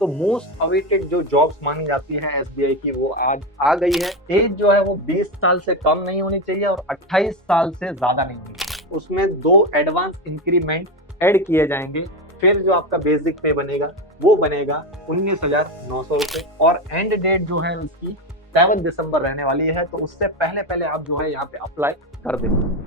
तो most awaited जो jobs मानी जाती है एसबीआई की वो आज आ गई है। एज जो है वो 20 साल से कम नहीं होनी चाहिए और 28 साल से ज्यादा नहीं होनी चाहिए। उसमें 2 एडवांस इंक्रीमेंट ऐड किए जाएंगे। फिर जो आपका बेसिक पे बनेगा वो बनेगा 19,900 रुपए और एंड डेट जो है उसकी 7 दिसंबर रहने वाली है। तो उससे पहले पहले आप जो है यहाँ पे अप्लाई कर देंगे।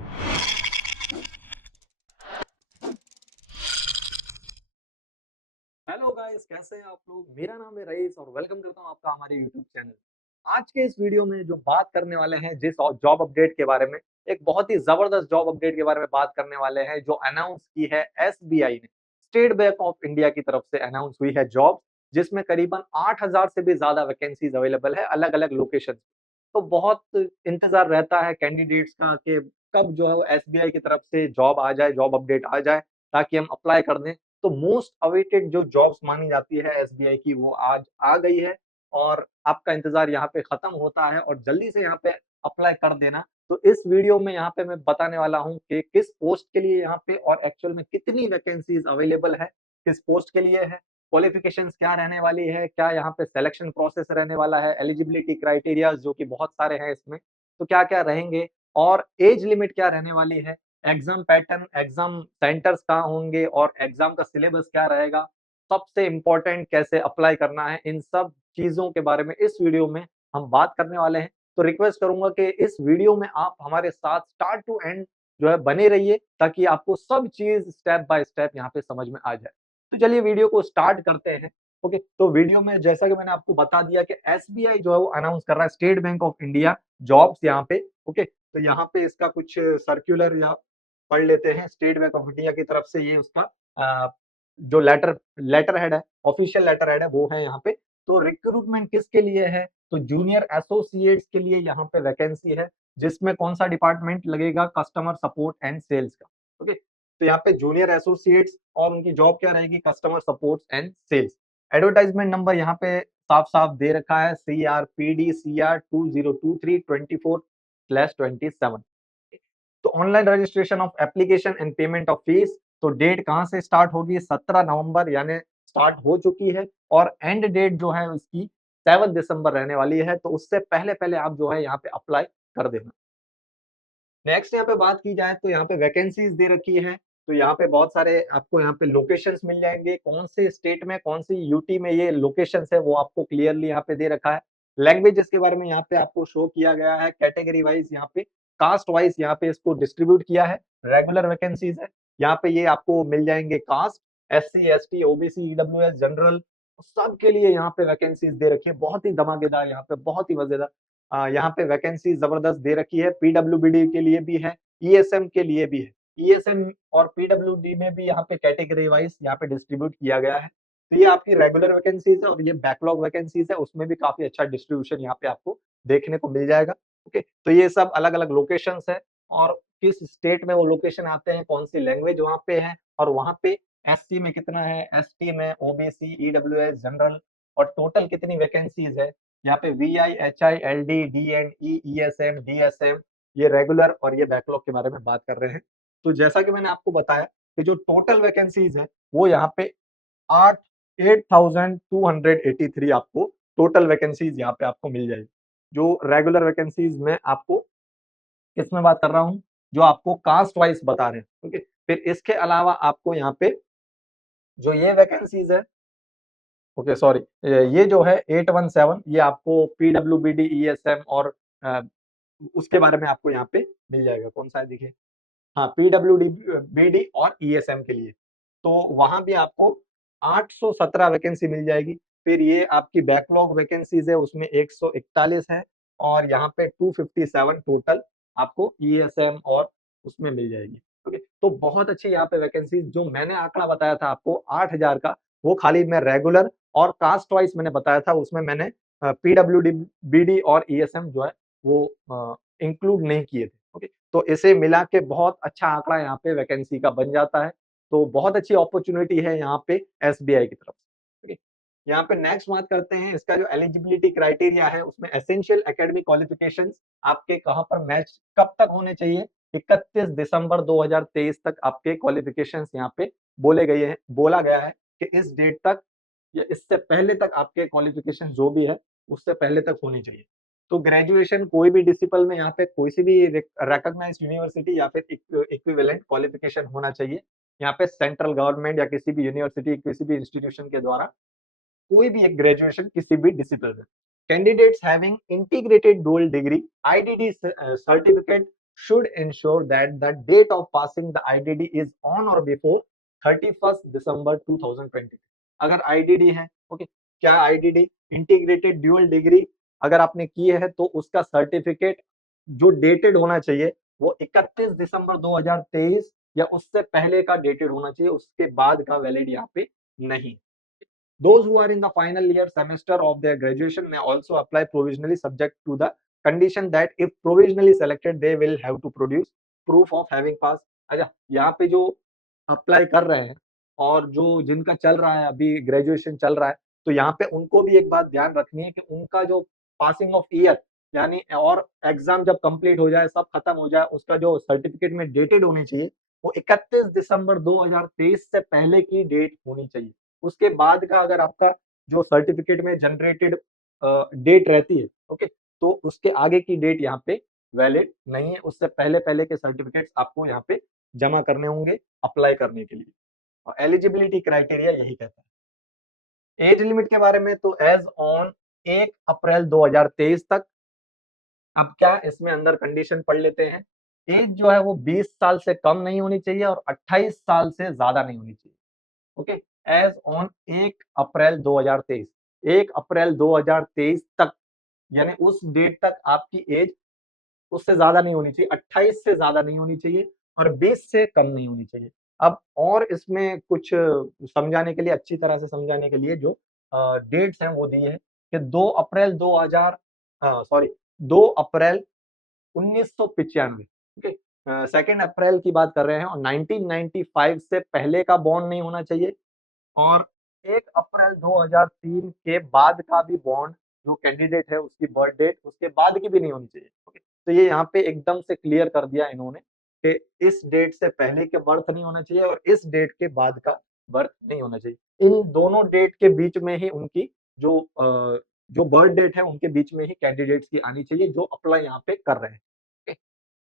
हेलो गाइस, कैसे हैं आप लोग। मेरा नाम है रईस और वेलकम करता हूं आपका हमारे यूट्यूब चैनल। आज के इस वीडियो में जो बात करने वाले हैं जिस जॉब अपडेट के बारे में, एक बहुत ही जबरदस्त जॉब अपडेट के बारे में बात करने वाले हैं जो अनाउंस की है एसबीआई ने। स्टेट बैंक ऑफ इंडिया की तरफ से अनाउंस हुई है जॉब, जिसमें करीबन 8,000 से भी ज्यादा वैकेंसीज अवेलेबल है अलग अलग लोकेशन। तो बहुत इंतजार रहता है कैंडिडेट्स का कि कब जो है वो एसबीआई की तरफ से जॉब आ जाए, जॉब अपडेट आ जाए ताकि हम अप्लाई कर दें। तो मोस्ट अवेटेड जो जॉब्स मानी जाती है एसबीआई की वो आज आ गई है और आपका इंतजार यहाँ पे खत्म होता है और जल्दी से यहाँ पे अप्लाई कर देना। तो इस वीडियो में यहाँ पे मैं बताने वाला हूँ कि किस पोस्ट के लिए यहाँ पे और एक्चुअल में कितनी वैकेंसीज अवेलेबल है, किस पोस्ट के लिए है, क्वालिफिकेशंस क्या रहने वाली है, क्या यहाँ पे सिलेक्शन प्रोसेस रहने वाला है, एलिजिबिलिटी क्राइटेरिया जो कि बहुत सारे हैं इसमें, तो क्या क्या रहेंगे और एज लिमिट क्या रहने वाली है, एग्जाम पैटर्न, एग्जाम सेंटर्स कहाँ होंगे और एग्जाम का सिलेबस क्या रहेगा, सबसे इंपॉर्टेंट कैसे अप्लाई करना है, इन सब चीजों के बारे में इस वीडियो में हम बात करने वाले हैं। तो रिक्वेस्ट करूंगा कि इस वीडियो में आप हमारे साथ स्टार्ट टू एंड जो है बने रहिए ताकि आपको सब चीज स्टेप बाय स्टेप यहाँ पे समझ में आ जाए। तो चलिए वीडियो को स्टार्ट करते हैं। ओके, तो वीडियो में जैसा कि मैंने आपको बता दिया कि एसबीआई जो है वो अनाउंस कर रहा है state bank of India jobs यहाँ पे। ओके, तो यहाँ पे इसका कुछ सर्क्यूलर या पढ़ लेते हैं। स्टेट बैंक ऑफ इंडिया की तरफ से ये उसका जो लेटर लेटर हेड है, ऑफिशियल लेटर हेड है, वो है यहाँ पे। तो रिक्रूटमेंट किसके लिए है, तो जूनियर एसोसिएट्स के लिए यहाँ पे वैकेंसी है, जिसमें कौन सा डिपार्टमेंट लगेगा, कस्टमर सपोर्ट एंड सेल्स का। ओके, तो यहाँ पे जूनियर एसोसिएट्स और उनकी जॉब क्या रहेगी, customer support and sales. Advertisement number यहाँ पे साफ साफ दे रखा है, CRPD CR 2023-24/27। तो online registration of application and payment of fees. तो डेट कहाँ से स्टार्ट होगी, 17 नवंबर यानी स्टार्ट हो चुकी है और एंड डेट जो है उसकी 7 दिसंबर रहने वाली है। तो उससे पहले पहले आप जो है यहाँ पे अप्लाई कर देना। नेक्स्ट यहाँ पे बात की जाए तो यहाँ पे वैकेंसीज दे रखी है। तो यहाँ पे बहुत सारे आपको यहाँ पे लोकेशंस मिल जाएंगे, कौन से स्टेट में, कौन सी यूटी में ये लोकेशंस है वो आपको क्लियरली यहाँ पे दे रखा है। लैंग्वेजेस के बारे में यहाँ पे आपको शो किया गया है, कैटेगरी वाइज यहाँ पे, कास्ट वाइज यहाँ पे इसको डिस्ट्रीब्यूट किया है। रेगुलर वैकेंसीज है यहाँ पे, ये आपको मिल जाएंगे caste, SC ST OBC EWS general, सबके लिए यहाँ पे वैकेंसीज दे रखी है। बहुत ही धमाकेदार, यहाँ पे बहुत ही मजेदार यहाँ पे वैकेंसी जबरदस्त दे रखी है। पीडब्ल्यूबीडी के लिए भी है, ईएसएम के लिए भी है। ईएसएम और पीडब्ल्यूडी में भी यहाँ पे कैटेगरी वाइज यहाँ पे डिस्ट्रीब्यूट किया गया है। तो ये आपकी रेगुलर वैकेंसीज है और ये बैकलॉग वैकेंसीज है, उसमें भी काफी अच्छा डिस्ट्रीब्यूशन यहाँ पे आपको देखने को मिल जाएगा। ओके, तो ये सब अलग अलग लोकेशन है और किस स्टेट में वो लोकेशन आते हैं, कौन सी लैंग्वेज वहां पे है और वहां पे SC में कितना है, ST में, OBC EWS जनरल और टोटल कितनी वैकेंसीज है। यहाँ पे VI HI LD D&E ESM DSM, ये रेगुलर और ये बैकलॉग के बारे में बात कर रहे हैं। तो जैसा कि मैंने आपको बताया कि जो टोटल वैकेंसीज है वो यहाँ पे आठ 8,283 आपको टोटल वैकेंसीज यहाँ पे आपको मिल जाएगी। जो रेगुलर वैकेंसीज में आपको किसमें बात कर रहा हूँ, जो आपको कास्ट वाइज बता रहे हैं। ओके, फिर इसके अलावा आपको यहाँ पे जो ये वैकेंसीज है, ओके सॉरी, ये जो है 817, ये आपको पीडब्ल्यूबीडी ईएसएम और उसके बारे में आपको यहाँ पे मिल जाएगा। कौन सा है देखिए, हाँ, पीडब्ल्यूबीडी और ईएसएम के लिए। तो वहां भी आपको 817 वैकेंसी मिल जाएगी। फिर ये आपकी बैकलॉग वैकेंसीज है, उसमें 141 है और यहाँ पे 257 टोटल आपको ईएसएम और उसमें मिल जाएगी। ओके, तो बहुत अच्छी यहाँ पे वैकेंसीज। जो मैंने आंकड़ा बताया था आपको 8,000 का, वो खाली मैं रेगुलर और कास्ट वाइज मैंने बताया था, उसमें मैंने पीडब्ल्यूडी बीडी और ईएसएम जो है वो इंक्लूड नहीं किए थे। ओके, तो इसे मिला के बहुत अच्छा आंकड़ा यहाँ पे वैकेंसी का बन जाता है। तो बहुत अच्छी अपॉर्चुनिटी है यहाँ पे एसबीआई की तरफ से। ओके, यहाँ पे नेक्स्ट बात करते हैं इसका जो एलिजिबिलिटी क्राइटेरिया है, उसमें एसेंशियल एकेडमिक क्वालिफिकेशंस आपके कहाँ पर मैच कब तक होने चाहिए, 31 दिसंबर 2023 तक आपके क्वालिफिकेशंस यहाँ पे बोला गया है कि इस डेट तक या इससे पहले तक आपके क्वालिफिकेशन जो भी है उससे पहले तक होनी चाहिए। तो ग्रेजुएशन कोई भी डिसिप्लिन में यहाँ पे कोई सी भी रिकॉग्नाइज्ड यूनिवर्सिटी या फिर इक्विवेलेंट क्वालिफिकेशन होना चाहिए। यहाँ पे सेंट्रल गवर्नमेंट या किसी भी यूनिवर्सिटी किसी भी इंस्टीट्यूशन के द्वारा कोई भी एक ग्रेजुएशन किसी भी डिसिप्लिन में। Candidates having integrated dual degree IDD certificate should ensure that the date of passing the IDD is on or before 31st December 2020। अगर IDD है, ओके, क्या IDD इंटीग्रेटेड ड्यूअल डिग्री अगर आपने की है तो उसका सर्टिफिकेट जो डेटेड होना चाहिए वो 31 दिसंबर 2023 या उससे पहले का डेटेड होना चाहिए, उसके बाद का वैलिड यहाँ पे नहीं। Those who are in the final year semester of their graduation may also apply provisionally subject to the condition that if provisionally selected they will have to produce proof of having passed। अच्छा, यहाँ पे जो apply कर रहे हैं और जो जिनका चल रहा है अभी ग्रेजुएशन चल रहा है तो यहाँ पे उनको भी एक बात ध्यान रखनी है कि उनका जो पासिंग ऑफ ईयर यानी और एग्जाम जब कंप्लीट हो जाए सब खत्म हो जाए उसका जो सर्टिफिकेट में डेटेड होनी चाहिए वो 31 दिसंबर 2023 से पहले की डेट होनी चाहिए। उसके बाद का अगर आपका जो सर्टिफिकेट में जनरेटेड डेट रहती है, ओके, तो उसके आगे की डेट यहाँ पे वैलिड नहीं है, उससे पहले पहले के सर्टिफिकेट्स आपको यहाँ पे जमा करने होंगे अप्लाई करने के लिए। और एलिजिबिलिटी क्राइटेरिया यही कहता है। एज लिमिट के बारे में तो एज ऑन 1 अप्रैल 2023 तक। अब क्या इसमें अंदर कंडीशन पढ़ लेते हैं। एज जो है वो 20 साल से कम नहीं होनी चाहिए और 28 साल से ज्यादा नहीं होनी चाहिए। ओके, एज ऑन 1 अप्रैल 2023, 1 अप्रैल 2023 तक यानी उस डेट तक आपकी एज उससे ज्यादा नहीं होनी चाहिए, 28 से ज्यादा नहीं होनी चाहिए और 20 से कम नहीं होनी चाहिए। अब और इसमें कुछ समझाने के लिए अच्छी तरह से समझाने के लिए जो डेट्स हैं वो दी है कि 2 अप्रैल 2000 सॉरी 2 अप्रैल 1995, ओके, 2 अप्रैल की बात कर रहे हैं और 1995 से पहले का बॉन्ड नहीं होना चाहिए और 1 अप्रैल 2003 के बाद का भी बॉन्ड जो कैंडिडेट है उसकी बर्थ डेट उसके बाद की भी नहीं होनी चाहिए। ओके, तो ये यहाँ पे एकदम से क्लियर कर दिया इन्होंने कि इस डेट से पहले के बर्थ नहीं होना चाहिए और इस डेट के बाद का बर्थ नहीं होना चाहिए। इन दोनों डेट के बीच में ही उनकी जो जो बर्थ डेट है उनके बीच में ही कैंडिडेट्स की आनी चाहिए जो अप्लाई यहाँ पे कर रहे हैं।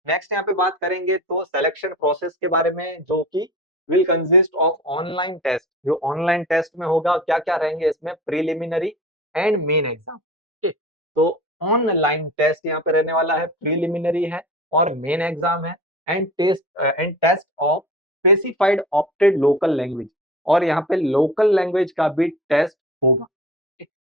नेक्स्ट यहाँ पे बात करेंगे तो सिलेक्शन प्रोसेस के बारे में जो कि will consist of online test. जो ऑनलाइन टेस्ट में होगा क्या क्या रहेंगे इसमें, प्रीलिमिनरी एंड मेन एग्जाम। ठीक, तो ऑनलाइन टेस्ट यहाँ पे रहने वाला है, प्रीलिमिनरी है और मेन एग्जाम है and test of specified opted local language और यहाँ पे लोकल लैंग्वेज का भी टेस्ट होगा।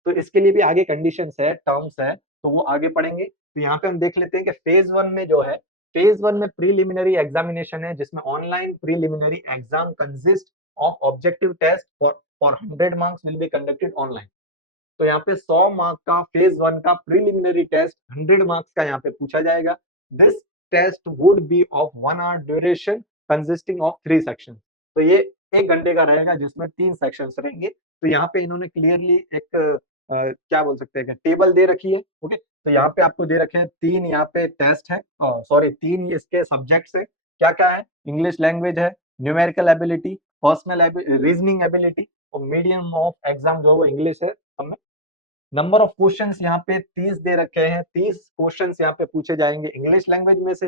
तो इसके लिए भी आगे कंडीशंस है, टर्म्स है, तो वो आगे पढ़ेंगे। तो यहाँ पे हम देख लेते हैं कि फेज 1 में जो है, फेज 1 में प्रीलिमिनरी एग्जामिनेशन है जिसमें online preliminary exam consist of objective test for 100 marks will be conducted online. तो यहाँ पे 100 मार्क का फेज 1 का प्रीलिमिनरी टेस्ट 100 मार्क्स का यहाँ पे पूछा जाएगा। This test would be of 1 hour duration consisting of 3 section. तो ये 1 घंटे का रहेगा जिसमें 3 सेक्शंस रहेंगे। तो यहाँ पे इन्होंने क्लियरली एक क्या बोल सकते हैं टेबल दे रखी है। ओके, तो यहाँ पे आपको दे रखे हैं 3 यहाँ पे टेस्ट है, सॉरी 3 इसके सब्जेक्ट्स है। क्या क्या है, इंग्लिश लैंग्वेज है, numerical ability, personal reasoning ability और मीडियम ऑफ एग्जाम जो है वो इंग्लिश है। नंबर ऑफ क्वेश्चंस यहाँ पे 30 दे रखे हैं, 30 क्वेश्चंस यहाँ पे पूछे जाएंगे इंग्लिश लैंग्वेज में से,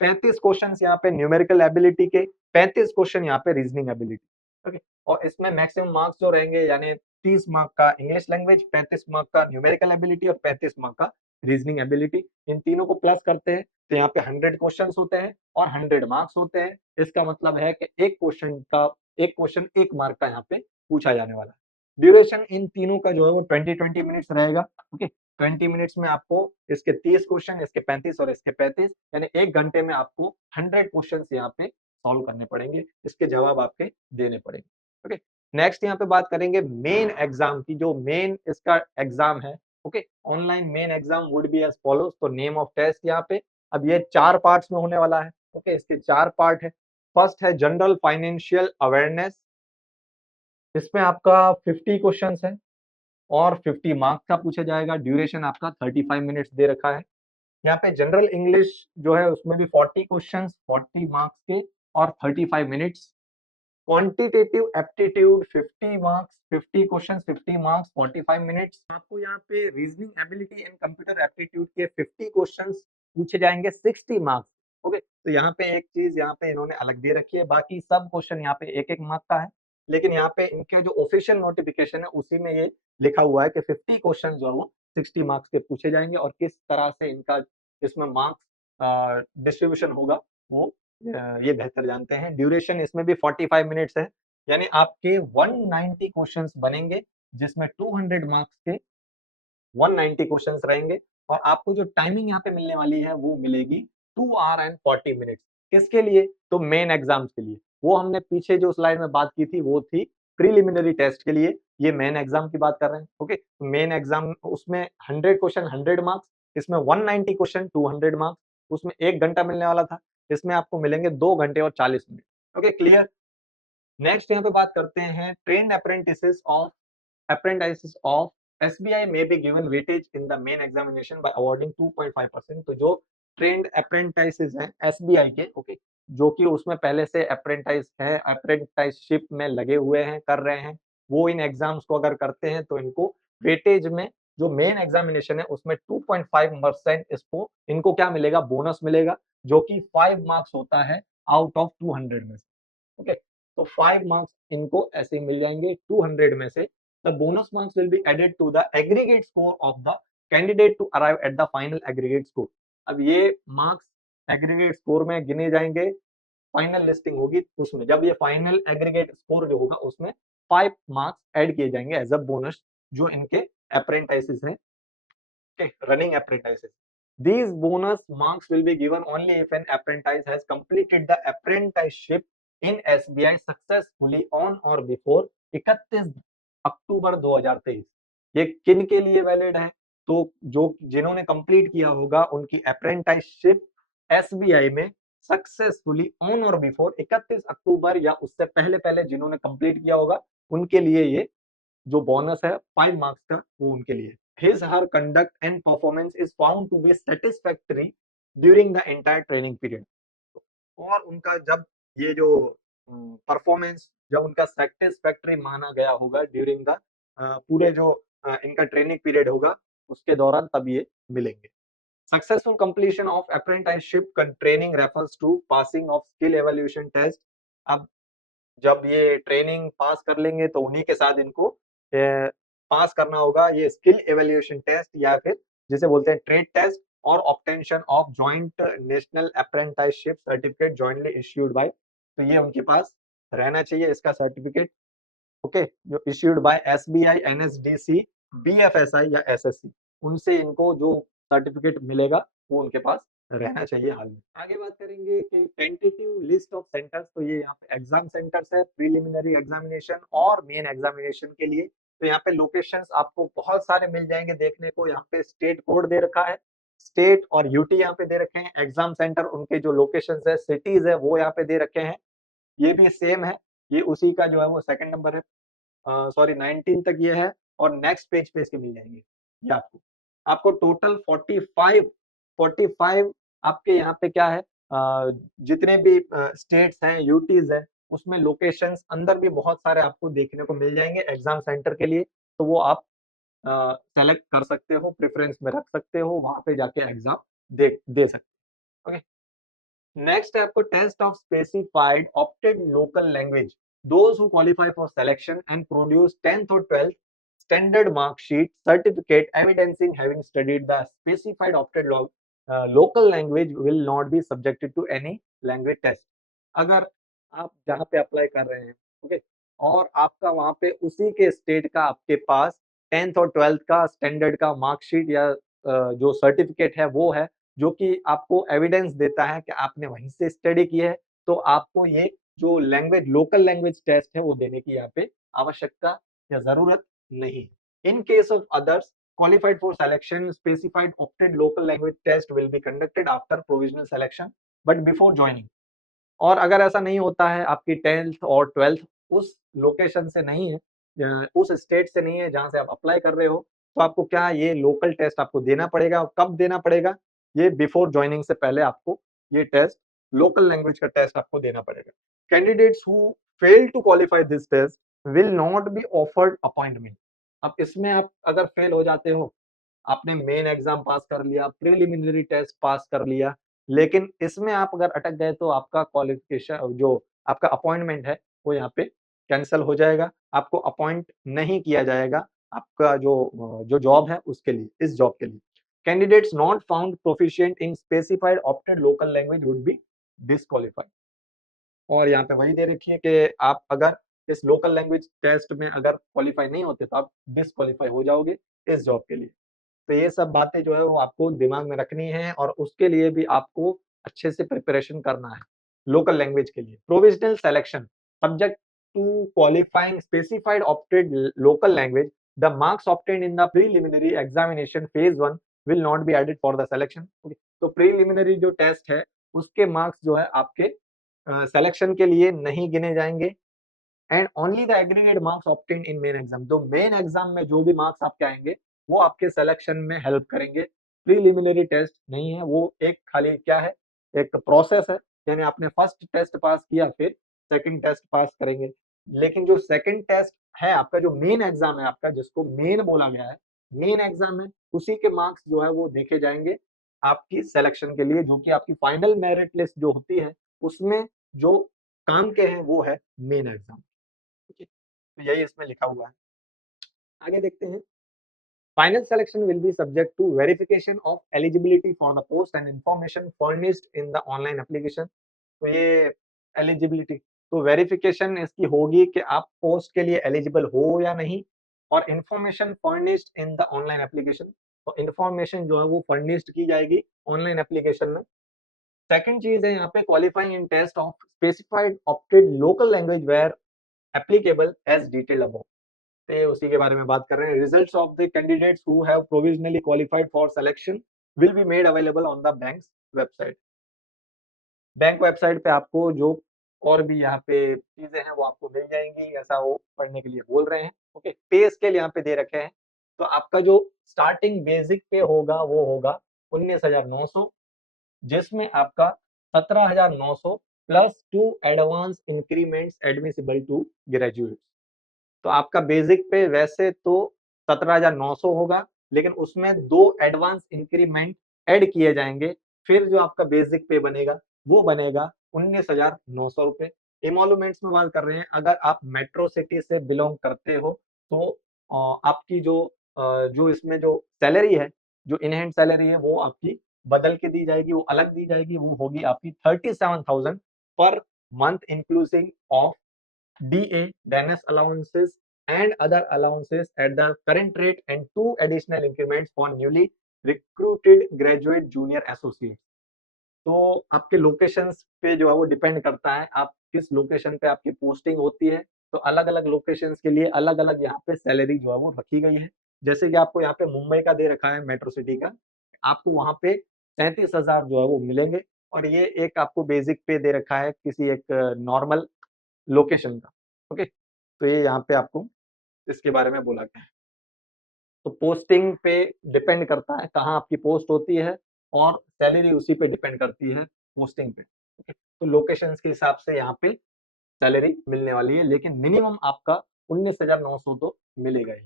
35 क्वेश्चंस यहाँ पे न्यूमेरिकल एबिलिटी के, 35 क्वेश्चन यहाँ पे रीजनिंग एबिलिटी। ओके, और इसमें मैक्सिमम मार्क्स जो रहेंगे यानी 30 मार्क का इंग्लिश लैंग्वेज, 35 मार्क का न्यूमेरिकल एबिलिटी और 35 मार्क का रीजनिंग एबिलिटी। इन तीनों को प्लस करते हैं तो यहाँ पे 100 क्वेश्चन होते हैं और 100 मार्क्स होते हैं। इसका मतलब है कि एक क्वेश्चन 1 मार्क का यहाँ पे पूछा जाने वाला है। ड्यूरेशन इन तीनों का जो है वो 20 मिनट्स रहेगा। ओके, 20 मिनट्स में आपको इसके 30 क्वेश्चन, इसके 35 और इसके 35 यानी 1 घंटे में आपको 100 क्वेश्चन यहाँ पे सॉल्व करने पड़ेंगे, इसके जवाब आपके देने पड़ेंगे। ओके, नेक्स्ट यहाँ पे बात करेंगे मेन एग्जाम की। जो मेन इसका एग्जाम है, okay, online main exam would be as follows. तो नेम ऑफ टेस्ट यहाँ पे अब ये 4 पार्ट्स में होने वाला है। ओके, इसके 4 पार्ट है। फर्स्ट है जनरल फाइनेंशियल अवेयरनेस, इसमें आपका 50 क्वेश्चंस है और 50 मार्क्स का पूछा जाएगा। ड्यूरेशन आपका 35 मिनट्स दे रखा है। यहाँ पे जनरल इंग्लिश जो है उसमें भी 40 क्वेश्चंस 40 मार्क्स के और 35 minutes. Quantitative aptitude 50 marks, 50 question, 50 marks, 45 minutes. आपको यहाँ पे reasoning ability and computer aptitude के 50 क्वेश्चंस पूछे जाएंगे, 60 मार्क्स। ओके, तो यहाँ पे एक चीज यहाँ पे इन्होंने अलग दे रखी है, बाकी सब क्वेश्चन यहाँ पे एक एक मार्क का है, लेकिन यहाँ पे इनके जो ऑफिशियल नोटिफिकेशन है उसी में ये लिखा हुआ है कि 50 क्वेश्चन जो है वो 60 मार्क्स के पूछे जाएंगे, और किस तरह से इनका इसमें मार्क्स डिस्ट्रीब्यूशन होगा वो ये बेहतर जानते हैं। ड्यूरेशन इसमें भी 45 मिनट्स है, यानी आपके 190 क्वेश्चंस बनेंगे, जिसमें 200 मार्क्स के 190 क्वेश्चंस रहेंगे, और आपको जो टाइमिंग यहाँ पे मिलने वाली है वो मिलेगी 2 hours and 40 minutes। किसके लिए? तो मेन एग्जाम्स के लिए। वो हमने पीछे जो स्लाइड में बात की थी वो थी प्रीलिमिनरी टेस्ट के लिए, ये मेन एग्जाम की बात कर रहे हैं। ओके, मेन एग्जाम उसमें 100 क्वेश्चन 100 मार्क्स, इसमें 190 क्वेश्चन 200 मार्क्स, उसमें 1 घंटा मिलने वाला था, इसमें आपको मिलेंगे 2 घंटे और 40 मिनट। Okay, clear. नेक्स्ट यहाँ पे बात करते हैं trained apprentices of SBI may be given weightage in the main examination by awarding 2.5%। तो जो ट्रेंड अप्रेंटिसेस हैं SBI के, ओके, जो कि उसमें पहले से अप्रेंटाइज हैं, अप्रेंटाइसशिप में लगे हुए हैं, कर रहे हैं, वो इन एग्जाम्स को अगर करते हैं तो इनको वेटेज में जो मेन एग्जामिनेशन है उसमें 2.5% इसको इनको क्या मिलेगा? बोनस मिलेगा, जो कि 5 मार्क्स होता है आउट ऑफ 200 में से। ओके, तो 5 मार्क्स इनको ऐसे मिल जाएंगे 200 में से। The bonus marks will be added to the aggregate score of the candidate to arrive at the final aggregate score। अब ये मार्क्स एग्रीगेट स्कोर में गिने जाएंगे, फाइनल लिस्टिंग होगी उसमें, जब ये फाइनल एग्रीगेट स्कोर जो होगा उसमें 5 मार्क्स ऐड किए जाएंगे एज अ बोनस, जो इनके अप्रेंटिसेस हैं, running apprentices। These bonus marks will be given only if an apprentice has completed the apprenticeship in SBI successfully on or before 31 अक्टूबर 2023। ये किन के लिए वैलिड है? तो जो जिन्होंने कंप्लीट किया होगा उनकी अप्रेंटिसशिप एसबीआई में सक्सेसफुली ऑन और बिफोर 31 अक्टूबर या उससे पहले पहले जिन्होंने कंप्लीट किया होगा, उनके लिए ये जो बोनस है 5 मार्क्स का वो उनके लिए। His her conduct and performance is found to be satisfactory during the entire training period। और उनका जब ये जो परफॉर्मेंस जब उनका सेटिस्फैक्टरी माना गया होगा ड्यूरिंग द पूरे जो इनका ट्रेनिंग पीरियड होगा उसके दौरान, तब ये मिलेंगे। Successful completion of apprenticeship training refers to passing of skill evaluation test. अब जब ये ट्रेनिंग पास कर लेंगे तो उन्हीं के साथ इनको पास करना होगा ये स्किल एवेल्यूएशन टेस्ट, या फिर जिसे बोलते हैं ट्रेड टेस्ट, और obtention of joint national apprenticeship certificate jointly issued by. तो ये उनके पास रहना चाहिए इसका सर्टिफिकेट, ओके, जो issued by SBI, NSDC, BFSI या एसएससी, उनसे इनको जो सर्टिफिकेट मिलेगा वो उनके पास रहना चाहिए हाल में। आगे बात करेंगे कि टेंटेटिव लिस्ट ऑफ सेंटर्स। तो ये यहाँ पे एग्जाम सेंटर्स है प्रीलिमिनरी एग्जामिनेशन और मेन एग्जामिनेशन के लिए। तो यहाँ पे लोकेशंस आपको बहुत सारे मिल जाएंगे देखने को। यहाँ पे स्टेट कोड दे रखा है, स्टेट और यूटी यहाँ पे दे रखे हैं। एग्जाम सेंटर उनके जो लोकेशंस है, सिटीज है, वो यहाँ पे दे रखे हैं। ये भी सेम है, ये उसी का जो है वो सेकंड नंबर है, सॉरी 19 तक ये है, और नेक्स्ट पेज पे इसके मिल जाएंगे ये आपको। आपको टोटल 45 आपके यहाँ पे क्या है, जितने भी स्टेट्स हैं, यूटीज हैं, उसमें लोकेशंस अंदर भी बहुत सारे आपको देखने को मिल जाएंगे एग्जाम सेंटर के लिए। तो वो आप सेलेक्ट कर सकते हो, प्रेफरेंस में रख सकते हो, वहां पे जाके एग्जाम दे सकते हो। ओके, नेक्स्ट है आपको test of specified opted local language. Those who qualify for selection and produce 10th और 12th standard mark sheet certificate evidencing having studied the specified opted local language will not be subjected to any language test। अगर आप जहाँ पे apply कर रहे हैं, okay, और आपका वहाँ पे उसी के स्टेट का आपके पास 10th और 12th का स्टैंडर्ड का मार्कशीट या जो सर्टिफिकेट है वो है, जो कि आपको एविडेंस देता है कि आपने वहीं से स्टडी की है, तो आपको ये जो लैंग्वेज लोकल लैंग्वेज टेस्ट है वो देने की यहाँ पे आवश्यकता या जरूरत नहीं। In case of others qualified for selection, specified opted local language test will be conducted after provisional selection but before joining। और अगर ऐसा नहीं होता है, आपकी 10th और 12th उस लोकेशन से नहीं है, उस स्टेट से नहीं है जहां से आप अप्लाई कर रहे हो, तो आपको क्या ये लोकल टेस्ट आपको देना पड़ेगा। और कब देना पड़ेगा? ये बिफोर ज्वाइनिंग से पहले आपको ये टेस्ट लोकल लैंग्वेज का टेस्ट आपको देना पड़ेगा। Candidates who fail to qualify this test will not be offered appointment. अब इसमें आप अगर फेल हो जाते हो, आपने मेन एग्जाम पास कर लिया, प्रीलिमिनरी टेस्ट पास कर लिया, लेकिन इसमें आप अगर अटक गए तो आपका क्वालिफिकेशन जो आपका अपॉइंटमेंट है वो यहाँ पे कैंसिल हो जाएगा, आपको अपॉइंट नहीं किया जाएगा आपका जो जॉब है उसके लिए, इस जॉब के लिए। Candidates not found proficient in specified opted local language would be disqualified. और यहाँ पे वही दे रखी है कि आप अगर इस लोकल लैंग्वेज टेस्ट में अगर क्वालिफाई नहीं होते तो आप डिस्क्वालिफाई हो जाओगे इस जॉब के लिए। तो ये सब बातें जो है वो आपको दिमाग में रखनी है और उसके लिए भी आपको अच्छे से प्रिपरेशन करना है लोकल लैंग्वेज के लिए। Provisional selection subject to qualifying specified opted local language, the marks obtained in the preliminary examination phase 1 will not be added for the selection. तो प्रीलिमिनरी जो टेस्ट है उसके मार्क्स जो है आपके सिलेक्शन के लिए नहीं गिने जाएंगे। And only the aggregate marks obtained in main exam, तो मेन एग्जाम में जो भी मार्क्स आपके आएंगे वो आपके सिलेक्शन में हेल्प करेंगे। प्रीलिमिनरी टेस्ट नहीं है, वो एक खाली क्या है, एक प्रोसेस है, यानी आपने फर्स्ट टेस्ट पास किया फिर सेकंड टेस्ट पास करेंगे। लेकिन जो सेकंड टेस्ट है आपका, जो मेन एग्जाम है आपका, जिसको मेन बोला गया है, मेन एग्जाम है, उसी के मार्क्स जो है वो देखे जाएंगे आपकी सिलेक्शन के लिए, जो कि आपकी फाइनल मेरिट लिस्ट जो होती है उसमें जो काम के हैं वो है मेन एग्जाम। ठीक है, तो यही इसमें लिखा हुआ है। आगे देखते हैं। Final selection will be subject to verification of eligibility for the post and information furnished in the online application. तो ये एलिजिबिलिटी, तो वेरिफिकेशन इसकी होगी कि आप पोस्ट के लिए एलिजिबल हो या नहीं, और information furnished in the online application, तो इंफॉर्मेशन जो है वो फर्निश्ड की जाएगी ऑनलाइन एप्लीकेशन में। सेकंड चीज है यहाँ पे qualifying in test of specified opted local language where applicable as detailed above. ते उसी के बारे में बात कर रहे हैं। Results of the candidates who have provisionally qualified for selection will be made available on the bank's website. Bank website पे आपको जो और भी यहाँ पे चीजें हैं वो आपको मिल जाएंगी, ऐसा वो पढ़ने के लिए बोल रहे हैं। ओके, पे स्केल यहाँ पे दे रखे हैं। तो आपका जो स्टार्टिंग बेसिक पे होगा वो होगा 19,900, जिसमें आपका 17,900 plus 2 advance increments admissible to graduate. तो आपका बेसिक पे वैसे तो 17,900 होगा, लेकिन उसमें 2 एडवांस इंक्रीमेंट ऐड किए जाएंगे, फिर जो आपका बेसिक पे बनेगा वो बनेगा 19,900 रुपए। इमोलुमेंट्स में बात कर रहे हैं, अगर आप मेट्रो सिटी से बिलोंग करते हो तो आपकी जो इसमें जो सैलरी है, जो इन हैंड सैलरी है वो आपकी बदल के दी जाएगी, वो अलग दी जाएगी, वो होगी आपकी 37,000 per month inclusive of DA, Danish allowances and other allowances at the current rate and 2 additional increments for newly recruited graduate junior associate। तो आपके लोकेशंस पे जो है वो डिपेंड करता है, आप किस लोकेशन पे आपकी पोस्टिंग होती है। तो अलग अलग लोकेशंस के लिए अलग अलग यहाँ पे सैलरी जो है वो रखी गई है। जैसे कि आपको यहाँ पे मुंबई का दे रखा है, मेट्रो सिटी का, आपको वहाँ पे 37,000 जो है वो मिलेंगे, और ये एक आपको बेसिक पे दे रखा है किसी एक नॉर्मल लोकेशन का। ओके, तो ये यहाँ पे आपको इसके बारे में बोला गया है। तो पोस्टिंग पे डिपेंड करता है कहाँ आपकी पोस्ट होती है, और सैलरी उसी पे डिपेंड करती है पोस्टिंग पे। ओके, तो लोकेशंस के हिसाब से यहाँ पे सैलरी मिलने वाली है, लेकिन मिनिमम आपका 19,900 तो मिलेगा ही।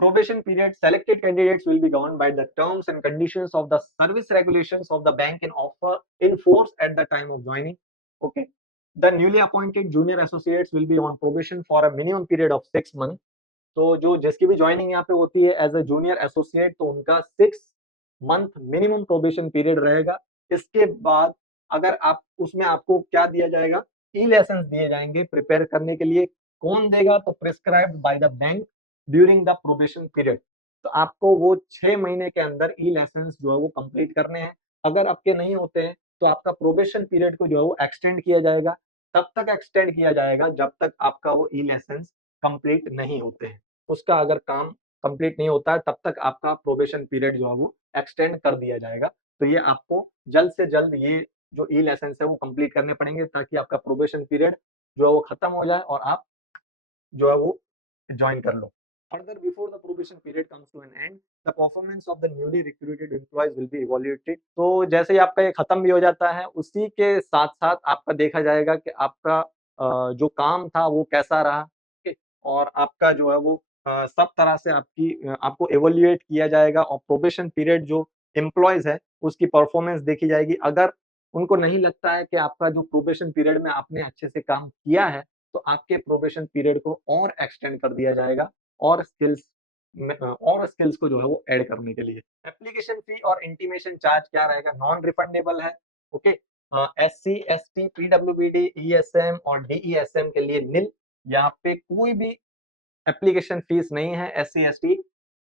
Probation period, selected candidates will be governed by the terms and conditions of the service regulations of the bank in force at the time of joining. Okay, the newly appointed junior associates will be on probation for a minimum period of 6 months. तो जो जिसकी भी joining यहाँ पे होती है as a junior associate, तो उनका 6 मंथ मिनिमम प्रोबेशन पीरियड रहेगा। इसके बाद अगर आप उसमें आपको क्या दिया जाएगा, ई लेसन दिए जाएंगे प्रिपेयर करने के लिए। कौन देगा, तो prescribed by the bank during the probation period. तो आपको वो 6 महीने के अंदर ई लेसन जो है वो कंप्लीट करने हैं। अगर आपके नहीं होते हैं तो आपका प्रोबेशन पीरियड को जो है वो एक्सटेंड किया जाएगा, तब तक एक्सटेंड किया जाएगा जब तक आपका वो ई लेसन कंप्लीट नहीं होते हैं। उसका अगर काम कंप्लीट नहीं होता है तब तक आपका प्रोबेशन पीरियड जो है वो एक्सटेंड कर दिया जाएगा। तो ये आपको जल्द से जल्द ये जो ई लाइसेंस है वो कंप्लीट करने पड़ेंगे, ताकि आपका प्रोबेशन पीरियड जो है वो खत्म हो जाए और आप जो है वो ज्वाइन कर लो। Further, before the probation period comes to an end, the performance of the newly recruited employees will be evaluated। तो जैसे ही आपका ये खत्म भी हो जाता है, उसी के साथ साथ आपका देखा जाएगा कि आपका जो काम था वो कैसा रहा, ठीक है? और आपका जो है वो सब तरह से आपको इवैल्यूएट किया जाएगा और प्रोबेशन पीरियड जो एम्प्लॉइज़ है, उसकी परफॉर्मेंस देखी जाएगी। अगर उनको नहीं लगता है कि आपका जो प्रोबेशन पीरियड में आपने अच्छे से काम किया है, तो आपके प्रोबेशन पीरियड को और एक्सटेंड कर दिया जाएगा और स्किल्स को जो है वो ऐड करने के लिए। एप्लीकेशन फी और इंटीमेशन चार्ज क्या रहेगा? नॉन रिफंडेबल है, okay. SC, ST, PWBD, ESM और डीईएसएम के लिए निल। यहाँ पे कोई भी एप्लीकेशन फीस नहीं है एससी, एसटी,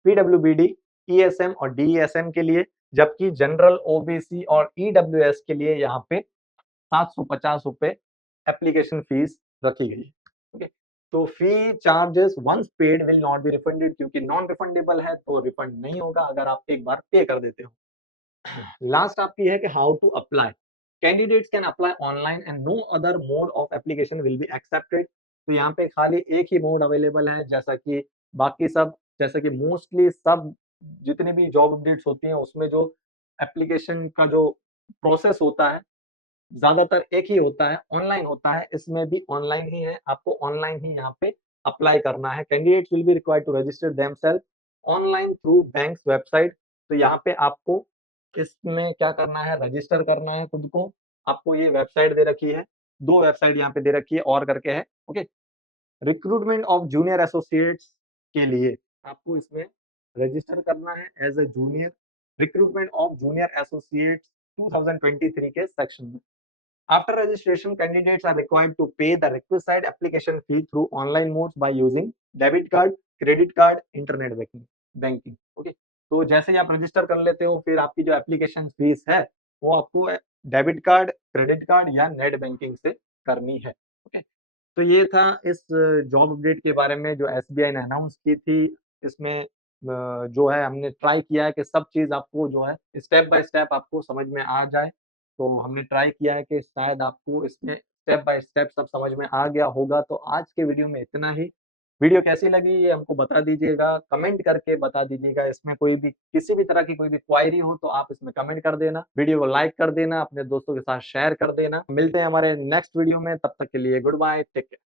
पीडब्ल्यूबीडी, ईएसएम और डीईएसएम के लिए, जबकि जनरल, ओबीसी और ईडब्ल्यूएस के लिए यहाँ पे 750 रुपए एप्लीकेशन फीस रखी गई है। ओके, तो fee charges once paid will not be refunded, क्योंकि नॉन रिफंडेबल है तो रिफंड नहीं होगा अगर आप एक बार पे कर देते हो। लास्ट आपकी है कि how to apply. Candidates can apply online and no other mode of application will be accepted. तो यहाँ पे खाली एक ही मोड अवेलेबल है, जैसा कि बाकी सब, जैसा कि मोस्टली सब जितनी भी जॉब अपडेट्स होती हैं उसमें जो एप्लीकेशन का जो प्रोसेस होता है ज्यादातर एक ही होता है, ऑनलाइन होता है। इसमें भी ऑनलाइन ही है, आपको ऑनलाइन ही यहाँ पे अप्लाई करना है। Candidates will be required to register themselves online through bank's website. तो यहाँ पे आपको इसमें क्या करना है, रजिस्टर करना है खुद को। आपको ये वेबसाइट दे रखी है, 2 वेबसाइट यहाँ पे दे रखी है और करके है, okay. Recruitment of junior associates के लिए आपको इसमें रजिस्टर करना है as a junior. Recruitment of junior associates 2023 के सेक्शन में। After registration, candidates are required to pay the requisite application fee through online modes by using debit card, credit card, internet banking. Okay. तो जैसे ही आप register कर लेते हो, फिर आपकी जो एप्लीकेशन फीस है वो आपको डेबिट कार्ड, क्रेडिट कार्ड या नेट बैंकिंग से करनी है। ओके, तो ये था इस जॉब अपडेट के बारे में जो एसबीआई ने अनाउंस की थी। इसमें जो है हमने ट्राई किया है कि सब चीज़ आपको जो है स्टेप बाय स्टेप आपको समझ में आ जाए। तो हमने ट्राई किया है कि शायद आपको इसमें स्टेप बाय स्टेप सब समझ में आ गया होगा। तो आज के वीडियो में इतना ही। वीडियो कैसी लगी ये हमको बता दीजिएगा, कमेंट करके बता दीजिएगा। इसमें कोई भी किसी भी तरह की कोई भी क्वेरी हो तो आप इसमें कमेंट कर देना, वीडियो को लाइक कर देना, अपने दोस्तों के साथ शेयर कर देना। मिलते हैं हमारे नेक्स्ट वीडियो में, तब तक के लिए गुड बाय, टेक केयर।